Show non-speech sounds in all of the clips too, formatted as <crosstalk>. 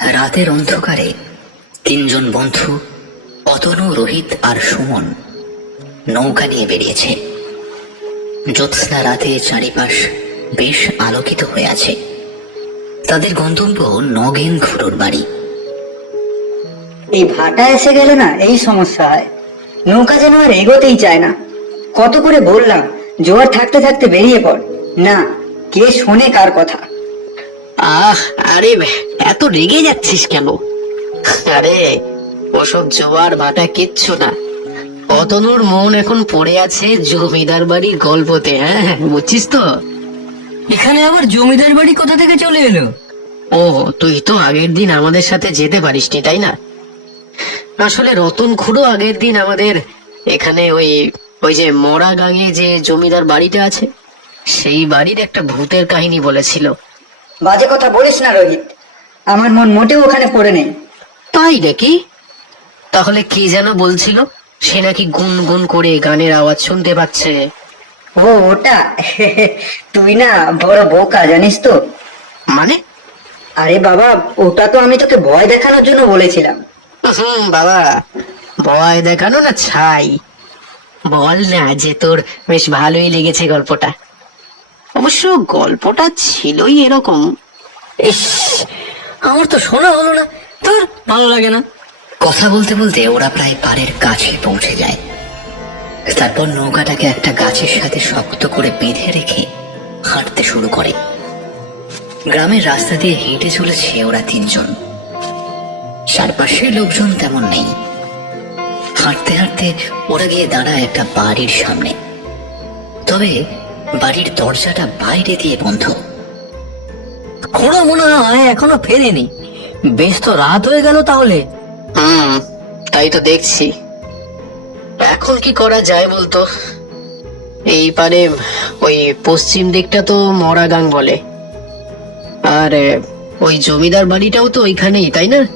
রাতের অন্ধকারে তিনজন বন্ধু, অতনু, রোহিত আর সুমন, নৌকা নিয়ে বেরিয়েছে। জ্যোৎস্না রাতে চারিপাশ বেশ আলোকিত হয়ে আছে। তাদের গন্তব্য নগেন খুড়োর বাড়ি। এই ভাটা এসে গেলে না এই সমস্যা হয়। নৌকা যেন আর এগোতেই চায় না। কত করে বললাম, জোয়ার থাকতে থাকতে বেরিয়ে পড়। না, কে শোনে কার কথা? আহ আরে এত রেগে যাচ্ছিস কেন? আরে ওসব জোয়ার ভাটা কিচ্ছু না। অতনুর মন এখন পড়ে আছে জমিদার বাড়ির গল্পতে হ্যাঁ? বুঝছিস তো? এখানে আবার জমিদার বাড়ি কোথা থেকে চলে এলো? ও তুই তো আগের দিন আমাদের সাথে যেতে পারিসনি তাই না? আসলে রতন খুড়ো আগের দিন আমাদের এখানে ওই ওই যে মরা গাঙে যে জমিদার বাড়িটা আছে সেই বাড়ির একটা ভূতের কাহিনী বলেছিল। বাজে কথা বলিস না রোহিত। আমার মন মোটেও ওখানে পড়ে নেই। তাই নাকি? তাহলে কি যেন বলছিল সে নাকি গুনগুন করে গানের আওয়াজ শুনতে পাচ্ছে। ও ওটা। তুই না বড় বোকা জানিস তো? মানে? আরে বাবা ওটা তো আমি তোকে ভয় দেখানোর জন্য বলেছিলাম। হুম বাবা। ভয় দেখানো না ছাই। বল না যে তোর বেশ ভালোই লেগেছে গল্পটা। অবশ্য গল্পটা ছিলই এরকম। ইস আমার তো শোনা হলো না। তোর ভালো লাগে না? কথা বলতে বলতে ওরা প্রায় পাড়ের কাছে পৌঁছে যায়। তারপর নৌকাটাকে একটা গাছের সাথে শক্ত করে বেঁধে রেখে হাঁটতে শুরু করে। গ্রামের রাস্তা দিয়ে হেঁটে চলেছে ওরা তিনজন। চারপাশে লোকজন তেমন নেই। হাঁটতে হাঁটতে ওরা গিয়ে দাঁড়ায় একটা বাড়ির সামনে। তবে বাড়ির দরজাটা বাইরে দিয়ে বন্ধ। খুঁড়ো মনে হয় এখনও ফেরেনি। বেশ তো রাত হয়ে গেল তাহলে। হুম তাই তো দেখছি। এখন কি করা যায় বলতো? এই পারে ওই পশ্চিম দিকটা তো মরাগাং বলে। আর ওই জমিদার বাড়িটাও তো ওইখানেই তাই না?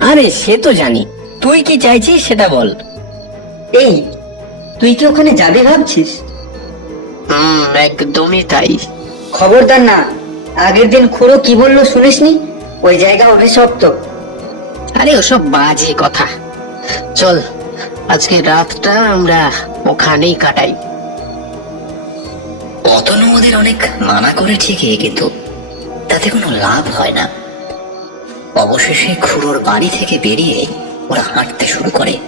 আরে সে তো জানি। তুই কি চাইছিস সেটা বল। এই তুই কি ওখানে যাবে ভাবছিস? হুম একদমই তাই। খবরদার না আগের দিন খুড়ো কি বলল শুনিসনি? ওই জায়গা অভিশপ্ত। আরে ওসব বাজে কথা। চল আজকে রাতটা আমরা ওখানেই কাটাই। অতনু ওদের অনেক মানা করে ঠিকই কিন্তু তাতে কোনো লাভ হয় না। অবশেষে খুড়োর বাড়ি থেকে বেরিয়ে ওরা হাঁটতে শুরু করে।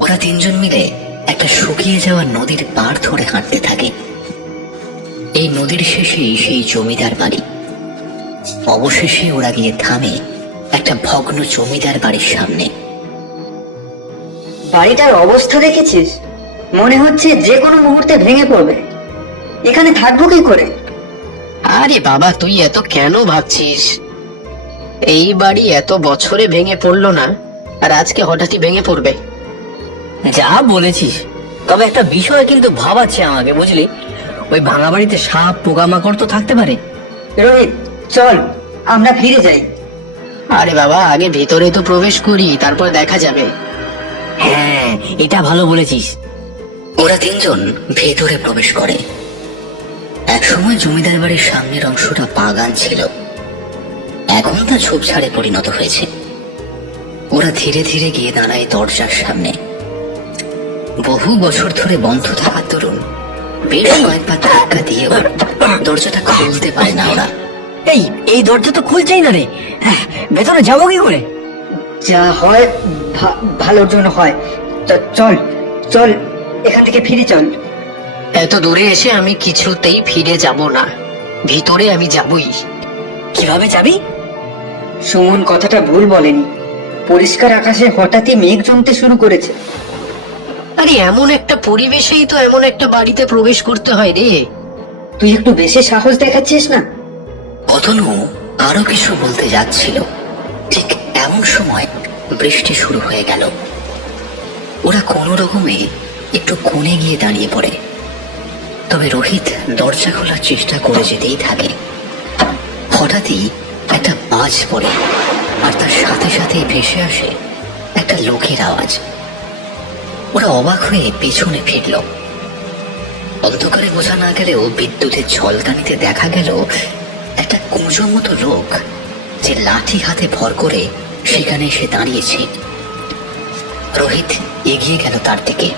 ওরা তিনজন মিলে একটা শুকিয়ে যাওয়া নদীর পাড় ধরে হাঁটতে থাকে। এই নদীর শেষেই সেই জমিদার বাড়ি। অবশেষে ওরা গিয়ে থামে একটা ভগ্ন জমিদার বাড়ির সামনে। বাড়িটার অবস্থা দেখেছিস? মনে হচ্ছে যে কোনো মুহূর্তে ভেঙে পড়বে। এখানে থাকব কি করে? আরে বাবা তুই এত কেন ভাবছিস? এই বাড়ি এত বছরে ভেঙে পড়ল না আর আজকে হঠাৎই ভেঙে পড়বে। যা বলেছিস। তবে একটা বিষয় কিন্তু ভাবাচ্ছে আমাকে, বুঝলি? ওই ভাঙা বাড়িতে সাপ, পোকামাকড় তো থাকতে পারে। রোহিত, চল, আমরা ফিরে যাই। আরে বাবা, আগে ভেতরে তো প্রবেশ করি, তারপর দেখা যাবে। হ্যাঁ এটা ভালো বলেছিস। ওরা তিনজন ভেতরে প্রবেশ করে। একসময় জমিদার বাড়ির সামনের অংশটা বাগান ছিল। এখন তা ঝোপঝাড়ে পরিণত হয়েছে। ওরা ধীরে ধীরে গিয়ে দাঁড়ায় দরজার সামনে। বহু বছর ধরে বন্ধ থাকার দরুন বেশ কয়েকবার ধাক্কা দিয়েও দরজাটা খুলতে পারে না ওরা। এই এই দরজা তো খুলছেই না রে। হ্যাঁ, ভেতরে যাব কি করে? যা হয় ভালোর জন্য হয়। চল চল এখান থেকে ফিরে চল। এত দূরে এসে আমি কিছুতেই ফিরে যাব না। ভিতরে আমি যাবই। কীভাবে যাবি? সুমন কথাটা ভুল বলেনি। পরিষ্কার আকাশে হঠাৎই মেঘ জমতে শুরু করেছে। আরে এমন একটা পরিবেশেই তো এমন একটা বাড়িতে প্রবেশ করতে হয় রে। তুই একটু বেশি সাহস দেখাচ্ছিস না? অতনু আরও কিছু বলতে যাচ্ছিল। ঠিক এমন সময় বৃষ্টি শুরু হয়ে গেল। ওরা কোনো রকমে একটু কোণে গিয়ে দাঁড়িয়ে পড়ে। তবে রোহিত দরজা খোলার চেষ্টা করে যেতেই থাকে। হঠাৎই একটা বাজ পড়ে আর তার সাথে সাথে ভেসে আসে একটা লোকের আওয়াজ। ওরা অবাক হয়ে পেছনে ফিরল। অন্ধকারে বোঝা না গেলেও বিদ্যুতের ঝলকানিতে দেখা গেল একটা কুঁজো মতো লোক যে লাঠি হাতে ভর করে সেখানে এসে দাঁড়িয়েছে। রোহিত এগিয়ে গেল তার দিকে।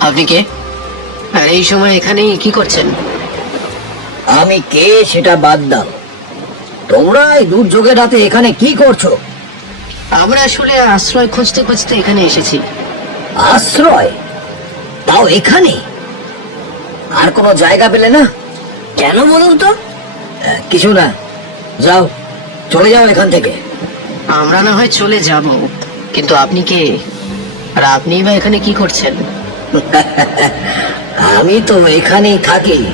আপনি কে? আর এই সময় এখানে কি করছেন? আমি কে সেটা বাদ দাও। তোমরা এই দুর্যোগের রাতে এখানে কি করছ? আমরা আসলে আশ্রয় খুঁজতে খুঁজতে এখানে এসেছি। আশ্রয়? তাও এখানে? আর কোনো জায়গা পেলে না? কেন বলুন তো? কিছু না। যাও চলে যাও এখান থেকে। আমরা না হয় চলে যাব। কিন্তু আপনি কে? আর আপনি বা এখানে কি করছেন? <laughs> আমি তো এখানেই থাকি।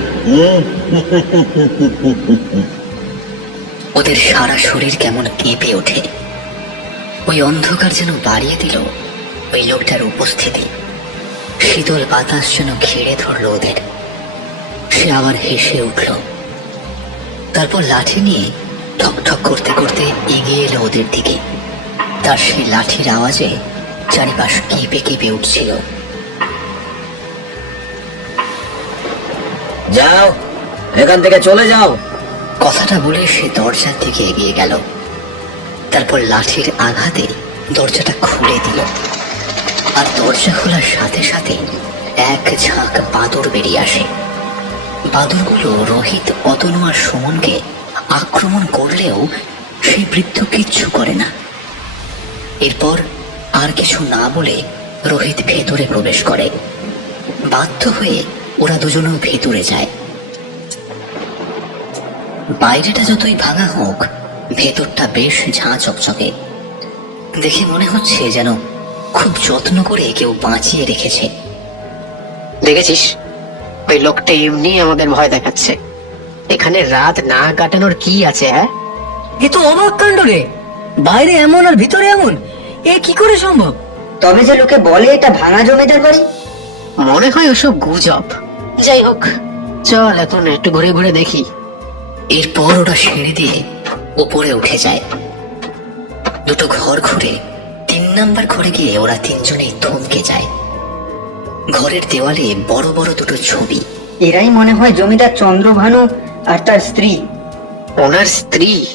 ওদের সারা শরীর কেমন কেঁপে ওঠে। ওই অন্ধকার যেন বাড়িয়ে দিল ওই লোকটার উপস্থিতি। শীতল বাতাস যেন ঘিরে ধরলো ওদের। সে আবার হেসে উঠল। তারপর লাঠি নিয়ে ঠক ঠক করতে করতে এগিয়ে এলো ওদের দিকে। তার সেই লাঠির আওয়াজে চারিপাশ কেঁপে কেঁপে উঠছিল। যাও এখান থেকে চলে যাও। কথাটা বলে সে দরজার দিকে এগিয়ে গেল। তারপর লাঠির আঘাতে দরজাটা খুলে দিল। আর দরজা খোলার সাথে সাথে এক ঝাঁক বাদর বেরিয়ে আসে। বাদরগুলো রোহিত, অতনু আর সুমনকে আক্রমণ করলেও সেই বৃদ্ধ কিচ্ছু করে না। এরপর আর কিছু না বলে রোহিত ভেতরে প্রবেশ করে। বাধ্য হয়ে ওরা দুজনেও ভেতরে যায়। বাইরেটা যতই ভাঙা হোক ভেতরটা বেশ ঝাঁ চকচকে। দেখে মনে হচ্ছে যেন খুব যত্ন করে কেউ বাঁচিয়ে রেখেছে। দেখেছিস? ওই লোকটা এমনি আমাদের ভয় দেখাচ্ছে। এখানে রাত না কাটানোর কি আছে হ্যাঁ? এ তো অবাক কাণ্ড রে। বাইরে এমন আর ভিতরে এমন। এ কি করে সম্ভব? তবে যে লোকে বলে এটা ভাঙা জমিদার বাড়ি মনে হয় ওসব গুজব। যাই হোক চল এখন একটু ঘুরে ঘুরে দেখি। এরপর ওরা সিঁড়ি দিয়ে উপরে উঠে যায়। দুটো ঘর ঘুরে তিন নাম্বার ঘরে গিয়ে ওরা তিনজনেই থমকে যায়। ঘরের দেওয়ালে বড় বড় দুটো ছবি। এরাই মনে হয় জমিদার চন্দ্রভানু আর তার স্ত্রী। ওনার স্ত্রী?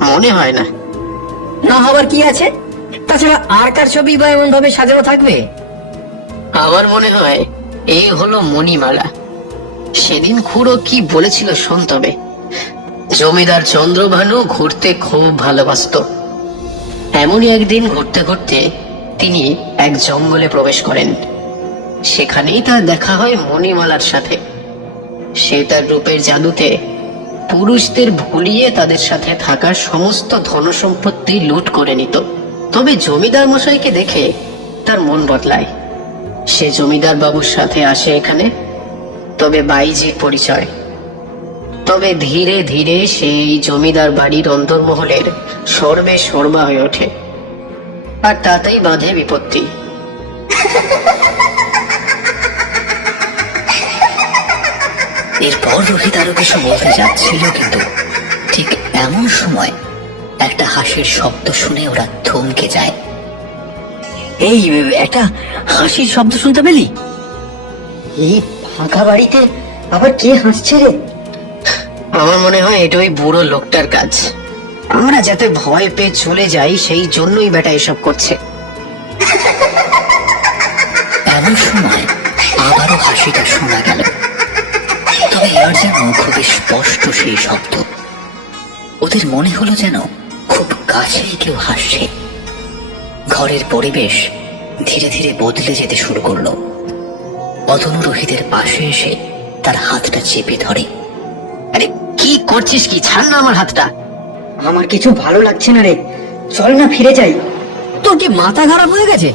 মনে হয় না। না হবার কি আছে? তাছাড়া আর কার ছবি বা এমন ভাবে সাজানো থাকবে? আমার মনে হয় এই হলো মণিমালা। সেদিন খুড়ো কি বলেছিল শোন তবে। জমিদার চন্দ্রভানু ঘুরতে খুব ভালোবাসতো। এমনই একদিন ঘুরতে ঘুরতে তিনি এক জঙ্গলে প্রবেশ করেন। সেখানেই তার দেখা হয় মণিমালার সাথে। সে তার রূপের জাদুতে পুরুষদের ভুলিয়ে তাদের সাথে থাকা সমস্ত ধনসম্পত্তি লুট করে নিত। তবে জমিদার মশাইকে দেখে তার মন বদলায়। সে জমিদার বাবুর সাথে আসে এখানে, তবে বাইজির পরিচয়। তবে ধীরে ধীরে সেই জমিদার বাড়ির অন্তর্মহলের সর্বে সর্বা হয়ে ওঠে। আর তাতেই বাঁধে বিপত্তি। এরপর রোহিত আরও কিছু বলতে যাচ্ছিল কিন্তু ঠিক এমন সময় একটা হাসির শব্দ শুনে ওরা থমকে যায়। এই একটা হাসির শব্দ শুনতে পেলি? এই ফাঁকা বাড়িতে আবার কে হাসছে রে? আমার মনে হয় এটা ওই বুড়ো লোকটার কাজ। আমরা যাতে ভয় পেয়ে চলে যাই, সেই জন্যই বেটা এসব করছে। এমন সময় আবারও হাসিটা শোনা গেল। তবে এবার যেন খুবই স্পষ্ট সেই শব্দ। ওদের মনে হলো যেন খুব কাছেই কেউ হাসছে। ঘরের পরিবেশ ধীরে ধীরে বদলে যেতে শুরু করল। অতনু রোহিতের পাশে এসে তার হাতটা চেপে ধরে। আরে, কি করছিস কি? ছাড় না আমার হাতটা। আমার কিছু ভালো লাগছে না রে। চল না, ফিরে যাই। তোর কি মাথা খারাপ হয়ে গেছে?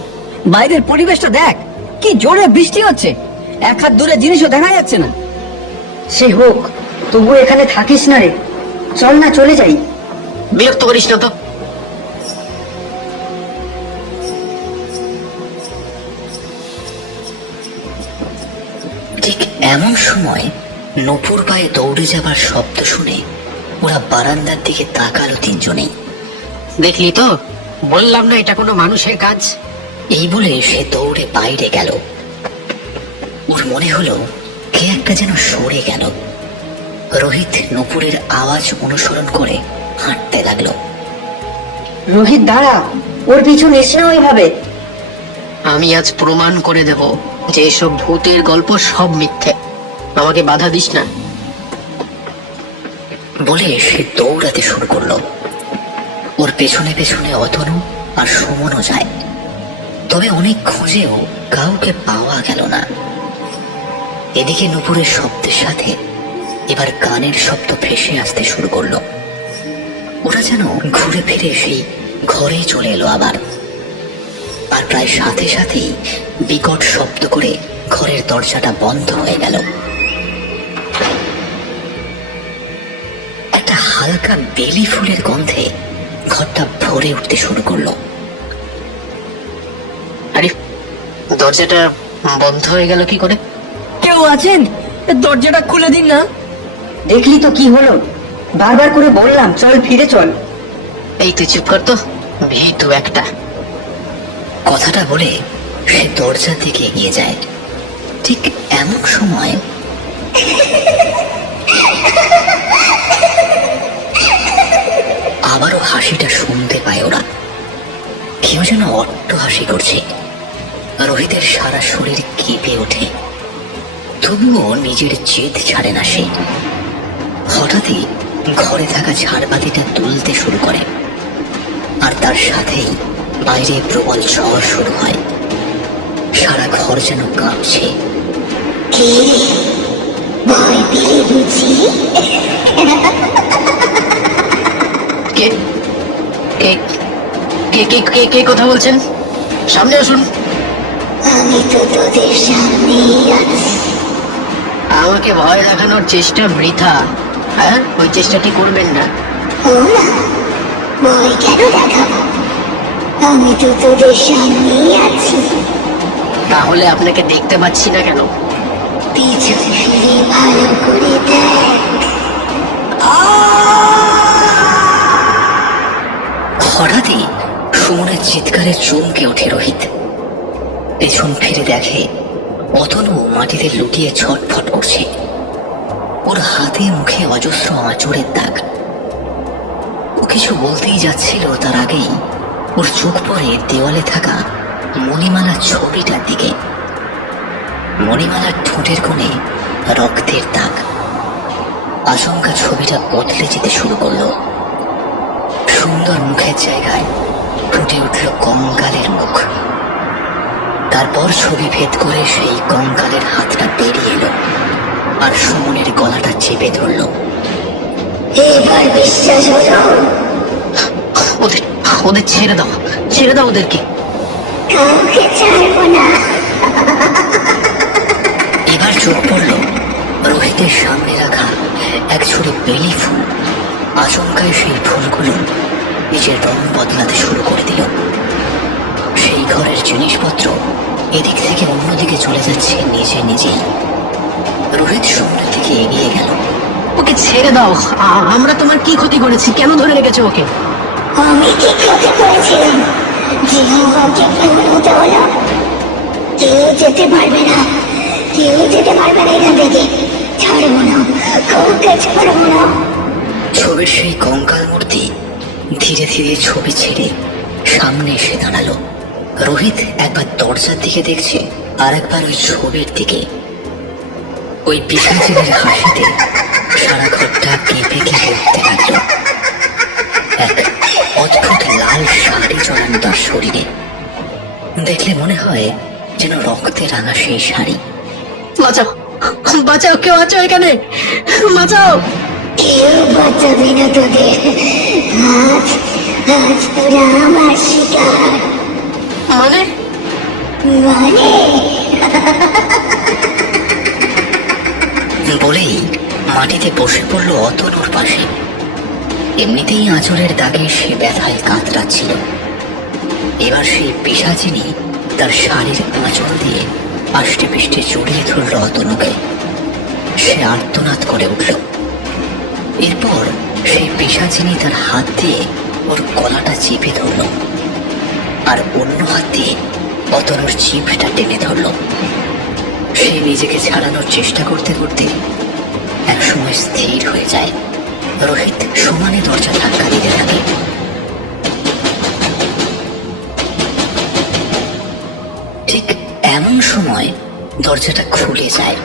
বাইরের পরিবেশটা দেখ, কি জোরে বৃষ্টি হচ্ছে। এক হাত দূরে জিনিসও দেখা যাচ্ছে না। সে হোক তবু এখানে থাকিস না রে। চল না, চলে যাই। বিরক্ত করিস না তো। ঠিক এমন সময় নপুর পায়ে দৌড়ে যাবার শব্দ শুনে ওরা বারান্দার দিকে তাকালো তিনজনেই। দেখলি তো? বললাম না এটা কোনো মানুষের কাজ? এই বলে সে দৌড়ে বাইরে গেল। ওর মনে হলো কে একটা যেন সরে গেল। রোহিত নপুরের আওয়াজ অনুসরণ করে হাঁটতে লাগল। রোহিত দাঁড়া ওর পিছু নিস না ওইভাবে। আমি আজ প্রমাণ করে দেব যে এসব ভূতের গল্প সব মিথ্যে। আমাকে বাধা দিস না। বলে সে দৌড়াতে শুরু করল। ওর পেছনে পেছনে অতনু আর সুমনও যায়। তবে অনেক খুঁজেও কাউকে পাওয়া গেল না। এদিকে নুপুরের শব্দের সাথে এবার গানের শব্দ ভেসে আসতে শুরু করল। ওরা যেন ঘুরে ফিরে সেই ঘরে চলে এলো আবার। আর প্রায় সাথে সাথেই বিকট শব্দ করে ঘরের দরজাটা বন্ধ হয়ে গেল। হালকা বেলি ফুলের গন্ধে ঘরটা ভরে উঠতে শুরু করল। আরে দরজাটা বন্ধ হয়ে গেল কি করে? কেউ আছেন? দরজাটা খুলে দিন না। দেখলি তো কি হলো? বারবার করে বললাম চল ফিরে চল। এই তুই চুপ কর তো ভীতু একটা। কথাটা বলে সে দরজার দিকে এগিয়ে যায়। ঠিক এমন সময় হাসিটা শুনতে পায় ওরা। কেউ যেন অট্ট হাসি করছে। রোহিতের সারা শরীর কেঁপে ওঠে। তবুও নিজের জেদ ছাড়ে না সে। হঠাৎই ঘরে থাকা ঝাড়বাতিটা তুলতে শুরু করে। আর তার সাথেই বাইরে প্রবল ঝড় শুরু হয়। সারা ঘর যেন কাঁপছে। কে? কে? কে কে কে কে কথা বলছেন? সামনে আসুন। আমি তো তোদের সামনেই আছি। আমাকে ভয় দেখানোর চেষ্টা বৃথা। হ্যাঁ ওই চেষ্টাটি করবেন না। ভয় কেন দেখাবো? আমি তো তোদের সামনেই আছি। তাহলে আপনাকে দেখতে পাচ্ছি না কেন? পিছন ফিরে ভালো করে দেখ। হঠাৎই সুমনের চিৎকারে চমকে ওঠে রোহিত। পেছন ফিরে দেখে অতনু মাটিতে লুটিয়ে ছটফট করছে। ওর হাতে মুখে অজস্র আঁচড়ের দাগ। ও কিছু বলতেই যাচ্ছিল তার আগেই। ওর চোখ পড়ে দেওয়ালে থাকা মণিমালার ছবিটার দিকে। মণিমালার ঠোঁটের কোণে রক্তের দাগ। আশঙ্কা ছবিটা বদলে যেতে শুরু করল। সুন্দর মুখের জায়গায় ফুটে উঠল কঙ্কালের মুখ। তারপর ছবি ভেদ করে সেই কঙ্কালের হাতটা বেরিয়ে এলো আর সুমনের গলাটা চেপে ধরলো। এবার বিশ্বাস হলো? ওদের ওদের ছেড়ে দাও ছেড়ে দাও ওদেরকে। কাউকে ছাড়বো না। এবার চোখ পড়ল রোহিতের সামনে রাখা এক ছড়ি বেলি ফুল। আচমকায় সেই ফুলগুলো নিজের রং বদলাতে শুরু করে দিল। সেই ঘরের জিনিসপত্র এদিক থেকে অন্যদিকে চলে যাচ্ছে নিজে নিজেই। রোহিত সামনের দিকে এগিয়ে গেল। ওকে ছেড়ে দাও। আমরা তোমার কি ক্ষতি করেছি? কেন ধরে রেখেছো ওকে? আমি কি ক্ষতি করেছিলাম? যে আমাকে ভুল হতে হলো? কেউ যেতে পারবে না। কেউ যেতে পারবে না এখান থেকে। ছাড়বো না। কাউকে ছাড়বো না। ছবির সেই কঙ্কাল মূর্তি ধীরে ধীরে ছবি ছেড়ে সামনে এসে দাঁড়াল। রোহিত একবার দরজার দিকে দেখছে আর একবার ওই ছবির দিকে। ওই পিসাচিনের হাসিতে সারা ঘরটা কেঁপে কেঁপে উঠতে লাগল। এক অদ্ভুত লাল শাড়ি জড়ানো তার শরীরে। দেখলে মনে হয় যেন রক্তে রাঙা সেই শাড়ি। বাঁচাও বাঁচাও, কেউ আছো এখানে বাঁচাও! কেউ বাঁচাবে না তোদের। আজ আজ তোরা আমার শিকার। মানে? মানে? বলেই মাটিতে বসে পড়ল অতনুর পাশে। এমনিতেই আঁচড়ের দাগে সে ব্যথায় কাতরাচ্ছিল। এবার সেই পিসাচিনি তার শাড়ির আঁচল দিয়ে আষ্টে পিষ্টে জড়িয়ে ধরল অতনুকে। সে আর্তনাদ করে উঠল। এরপর সেই পিসাচিনি তার হাত দিয়ে ওর গলাটা চেপে ধরল। আর অন্য হাত দিয়ে অতনুর জিভটা টেনে ধরল। সে নিজেকে ছাড়ানোর চেষ্টা করতে করতে এক সময় স্থির হয়ে যায়। রোহিত সমানে দরজা ধাক্কা দিতে থাকে। ঠিক এমন সময় দরজাটা খুলে যায়।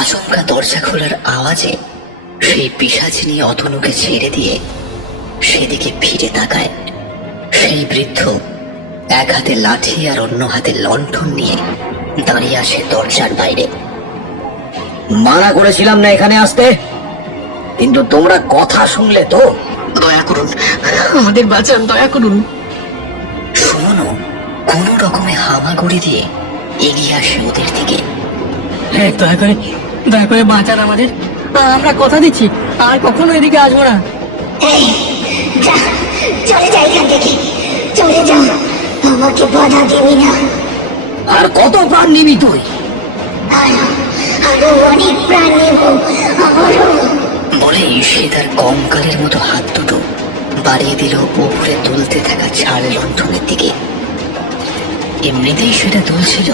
আচমকা দরজা খোলার আওয়াজে সেই পিসাচিনি অতনুকে ছেড়ে দিয়ে সেদিকে ফিরে তাকায়। সেই বৃদ্ধ এক হাতে লাঠি আর অন্য হাতে লণ্ঠন নিয়ে দাঁড়িয়ে আসে দরজার বাইরে। মানা করেছিলাম না এখানে আসতে কিন্তু তোমরা কথা শুনলে তো। দয়া করুন আমাদের বাঁচান দয়া করুন। সুমনও কোনো রকমে হামাগুড়ি দিয়ে এগিয়ে আসে ওদের দিকে। হ্যাঁ দয়া করে দয়া করে বাঁচান আমাদের। আমরা কথা দিচ্ছি আর কখনো এদিকে আসব না। চলে যা এখান থেকে চলে যা। আমাকে বাধা দিবি না। আর কত প্রাণ নিবি তুই? আরও আরও অনেক প্রাণ নেব আরও সে তার কঙ্কালের মতো হাত দুটো বাড়িয়ে দিল উপরে তুলতে থাকা ছাড় লণ্ঠনের দিকে। এমনিতেই সেটা তুলছিল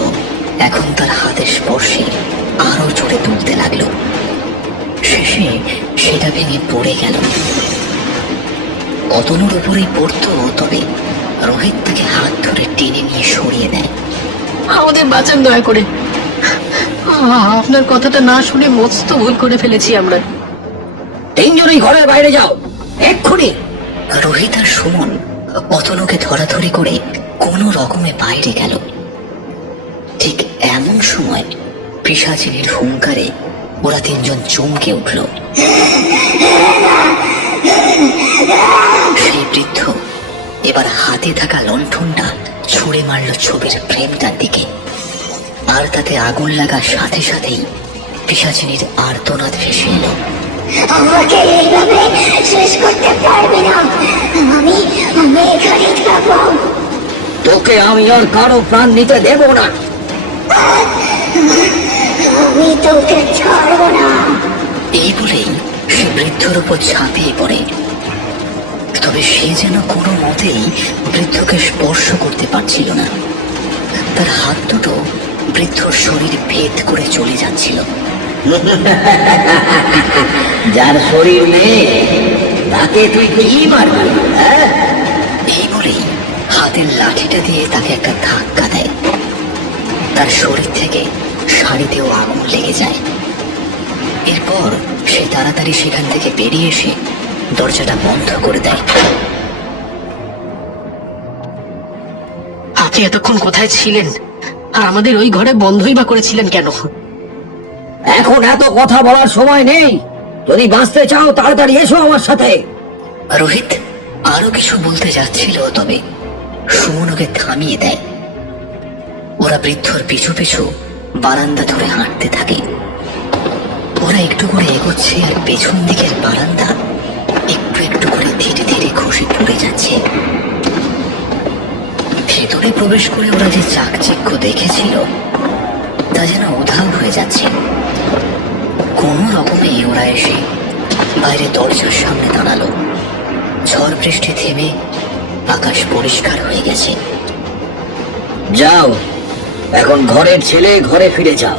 এখন তার হাতের স্পর্শে আরও জোরে তুলতে লাগল। শেষে সেটা ভেঙে পড়ে গেল। অতনুর উপরেই পড়তো তবে রোহিত তাকে হাত ধরে টেনে নিয়ে সরিয়ে দেয়। আমাদের বাঁচান দয়া করে। আপনার কথাটা না শুনে মস্ত ভুল করে ফেলেছি আমরা। তিনজনই ঘরের বাইরে যাও। এক্ষুনি। রোহিত আর সুমন অতনুকে ধরাধরি করে কোনো রকমে বাইরে গেল। ঠিক এমন সময় পিসাচিনীর হুঙ্কারে ওরা তিনজন চমকে উঠল। সেই বৃদ্ধ এবার হাতে থাকা লণ্ঠনটা ছুঁড়ে মারল ছবির ফ্রেমটার দিকে। আর তাতে আগুন লাগার সাথে সাথেই পিসাচিনীর আর্তনাদ ভেসে এলো। আমাকে এইভাবে শেষ করতে পারবে না। আমি আমি এখানে থাকব তোকে আমি আর কারও প্রাণ নিতে দেব না। আমি তোকে ছাড়বো না। এই বলেই সে বৃদ্ধর উপর ঝাঁপিয়ে পড়ে। তবে সে যেন কোনো মতেই বৃদ্ধকে স্পর্শ করতে পারছিল না। তার হাত দুটো বৃদ্ধর শরীর ভেদ করে চলে যাচ্ছিল। <laughs> যার শরীর নেই তাকে তুই কি মারবি হ্যাঁ? এই বলেই হাতের লাঠিটা দিয়ে তাকে একটা ধাক্কা দেয়। তার শরীর থেকে শাড়িতেও আগুন লেগে যায়। এরপর সে তাড়াতাড়ি সেখান থেকে বেরিয়ে এসে দরজাটা বন্ধ করে দেয়। আপনি এতক্ষণ কোথায় ছিলেন? আর আমাদের ওই ঘরে বন্ধই বা করেছিলেন কেন? এখন এত কথা বলার সময় নেই। যদি বাঁচতে চাও তাড়াতাড়ি এসো আমার সাথে। রোহিত আরও কিছু বলতে যাচ্ছিল তবে সুমন ওকে থামিয়ে দেয়। ওরা বৃদ্ধর পিছু পিছু বারান্দা ধরে হাঁটতে থাকে। ওরা একটু করে এগোচ্ছে আর পেছন দিকের বারান্দা একটু একটু করে ধীরে ধীরে খসে পড়ে যাচ্ছে। ভেতরে প্রবেশ করে ওরা যে চাকচিক্য দেখেছিল, তা যেন উধাও হয়ে যাচ্ছে। কোনো রকমে ওরা এসে বাইরে দরজার সামনে দাঁড়াল। ঝড় বৃষ্টি থেমে আকাশ পরিষ্কার হয়ে গেছে। যাও এখন ঘরের ছেলে ঘরে ফিরে যাও।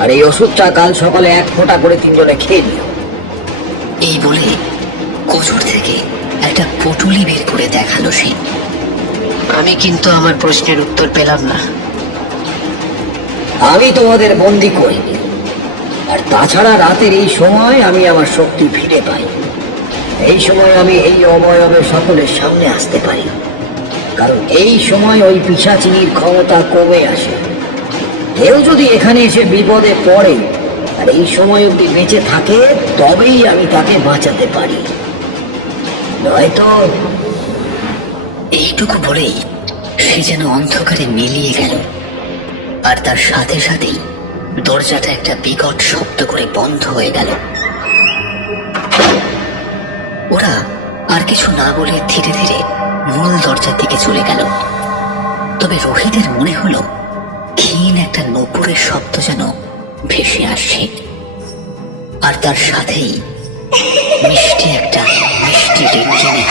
আর এই ওষুধটা কাল সকালে এক ফোঁটা করে তিনজনে খেয়ে নিও। এই বলে কোচর থেকে একটা পটুলি বের করে দেখাল সে। আমি কিন্তু আমার প্রশ্নের উত্তর পেলাম না। আমি তোমাদের বন্দি করিনি। আর তাছাড়া রাতের এই সময় আমি আমার শক্তি ফিরে পাই এই সময় আমি এই অবয়বে সকলের সামনে আসতে পারি। কারণ এই সময় ওই পিছাচিনির ক্ষমতা কমে আসে? কেউ যদি এখানে এসে বিপদে পড়ে, আর এই সময় অব্দি বেঁচে থাকে, তবেই আমি তাকে বাঁচাতে পারি। নয়তো এইটুকু বলেই সে যেন অন্ধকারে মিলিয়ে গেল, আর তার সাথে সাথেই দরজাটা একটা বিকট শব্দ করে বন্ধ হয়ে গেল। ওরা আর কিছু না বলে ধীরে ধীরে মূল দরজার দিকে চলে গেল। তবে রোহিতের মনে হলো, ক্ষীণ একটা নপুরের শব্দ যেন ভেসে আসছে। আর তার সাথেই মিষ্টি একটা মিষ্টি রিনকিনে